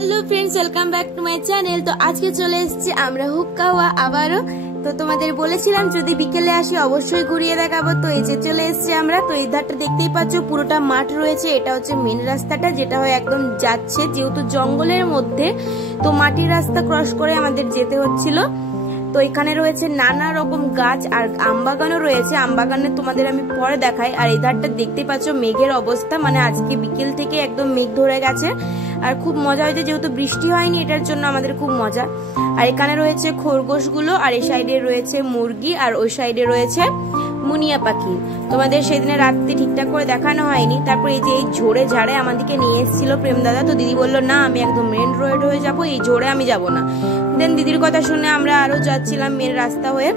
Hello friends, welcome back to my channel. तो आज के चले এসেছি আমরা হুক্কা হওয়া আবারও। তো তোমাদের বলেছিলাম যদি বিকেলে আসি অবশ্যই ঘুরিয়ে দেখাবো। তো এই যে চলে এসেছি আমরা। তো এই ধারটা দেখতেই পাচ্ছ পুরোটা মাঠ রয়েছে। এটা হচ্ছে মেন রাস্তাটা যেটা হয় একদম যাচ্ছে, যেহেতু জঙ্গলের মধ্যে তো মাটির রাস্তা ক্রস করে আমাদের যেতে হচ্ছিল। তো এখানে রয়েছে নানা রকম গাছ আর আমবাগানও রয়েছে। আমবাগানে তোমাদের আমি পরে দেখাই। আর এই ধারটা দেখতেই পাচ্ছ মেঘের অবস্থা, মানে আজকে বিকেল থেকে একদম মেঘ ধরে গেছে আর খুব মজা হয়েছে, যেহেতু বৃষ্টি হয়নি এটার জন্য আমাদের খুব মজা। আর এখানে রয়েছে খরগোশগুলো, আর এই সাইডে রয়েছে মুরগি, আর ওই সাইডে রয়েছে মুনিয়া পাখি। তোমাদের সেদিনে রাত্রি ঠিকঠাক করে দেখানো হয়নি। তারপর এই যে এই ঝোড়ে ঝাড়ে আমাদেরকে নিয়ে এসেছিল প্রেম দাদা। তো দিদি বললো না আমি একদম মেন রোড হয়ে যাবো, এই ঝোড়ে আমি যাব না। দেন দিদির কথা শুনে আমরা আরো যাচ্ছিলাম মেন রাস্তা হয়ে।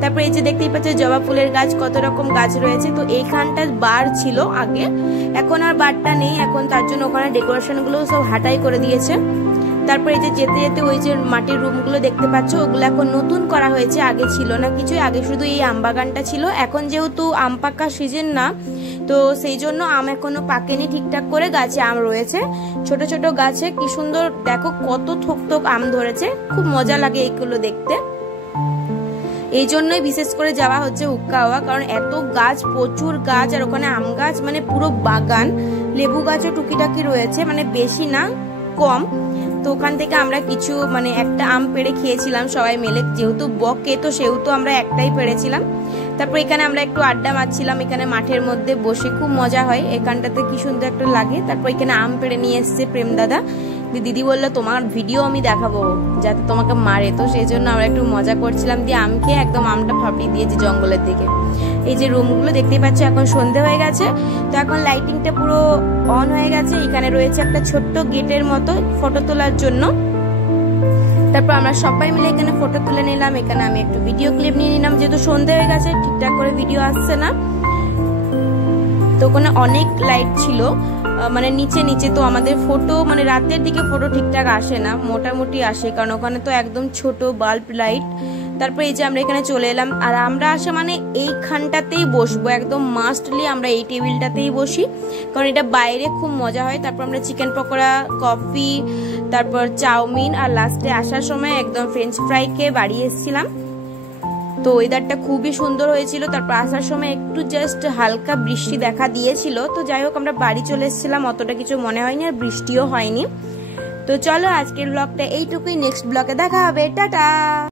তারপরে এই যে দেখতেই পাচ্ছ জবা ফুলের গাছ, কত রকম গাছ রয়েছে। তো এইখানটা বার ছিল আগে, এখন আর বারটা নেই, এখন তার জন্য ওখানে ডেকোরেশন গুলো সব হাঁটাই করে দিয়েছে। তারপরে এই যে যেতে যেতে ওই যে মাটির রুম গুলো দেখতে পাচ্ছ, ওগুলো এখন নতুন করা হয়েছে, আগে ছিল না কিছুই। আগে শুধু এই আম বাগানটা ছিল। এখন যেহেতু আম পাকা সিজন না, তো সেই জন্য আম এখনো পাকেনি ঠিকঠাক করে, গাছে আম রয়েছে ছোট ছোট গাছে। কি সুন্দর দেখো, কত থোক থোক আম ধরেছে, খুব মজা লাগে এইগুলো দেখতে। এই জন্যই বিশেষ করে যাওয়া হচ্ছে হুক্কা হওয়া, কারণ এত গাছ, প্রচুর গাছ, আর ওখানে আম গাছ মানে পুরো বাগান। লেবু গাছও টুকিটাকি রয়েছে, মানে বেশি না, কম। তো ওখান থেকে আমরা কিছু মানে একটা আম পেড়ে খেয়েছিলাম সবাই মিলে, যেহেতু বকে তো সেহেতু আমরা একটাই পেড়েছিলাম। তারপর এখানে আমরা একটু আড্ডা মারছিলাম, এখানে মাঠের মধ্যে বসে খুব মজা হয়, এখানটাতে কি সুন্দর একটা লাগে। তারপর এখানে আম পেড়ে নিয়ে এসছে প্রেম দাদা। দিদি বললো তোমার ভিডিও আমি দেখাবো যাতে তোমাকে মারে, তো সেই জন্য আমরা একটু মজা করছিলাম। দিয়ে আম খেয়ে একদম আমটা ফাঁপিয়ে দিয়েছি জঙ্গলের দিকে। এই যে রুমগুলো দেখতেই পাচ্ছ, এখন সন্ধে হয়ে গেছে, তো এখন লাইটিংটা পুরো অন হয়ে গেছে। এখানে রয়েছে একটা ছোট্ট গেটের মতো ফটো তোলার জন্য। তারপর আমরা সবাই মিলে এখানে ফটো তুলে নিলাম। এখানে আমি একটু ভিডিও ক্লিপ নিয়ে নিলাম, যেহেতু সন্ধে হয়ে গেছে ঠিকঠাক করে ভিডিও আসছে না। তো ওখানে অনেক লাইট ছিল, মানে নিচে নিচে। তো আমাদের ফটো মানে রাতের দিকে ফটো ঠিকঠাক আসে না, মোটামুটি আসে, কারণ ওখানে তো একদম ছোট বাল্ব লাইট। তারপর এই যে আমরা এখানে চলে এলাম, আর আমরা আসে মানে এইখানটাতেই বসবো, একদম মাস্টলি আমরা এই টেবিলটাতেই বসি, কারণ এটা বাইরে খুব মজা হয়। তারপর আমরা চিকেন পকোড়া, কফি, তারপর চাউমিন, আর লাস্টে আসার সময় একদম ফ্রেঞ্চ ফ্রাই খেয়ে বাড়ি এসেছিলাম। তো ওয়েদারটা খুবই সুন্দর হয়েছিল। তারপর আসার সময় একটু জাস্ট হালকা বৃষ্টি দেখা দিয়েছিল। তো যাই হোক আমরা বাড়ি চলে এসেছিলাম, অতটা কিছু মনে হয়নি, আর বৃষ্টিও হয়নি। তো চলো আজকের ব্লগটা এইটুকুই, নেক্সট ব্লগে দেখা হবে, টাটা।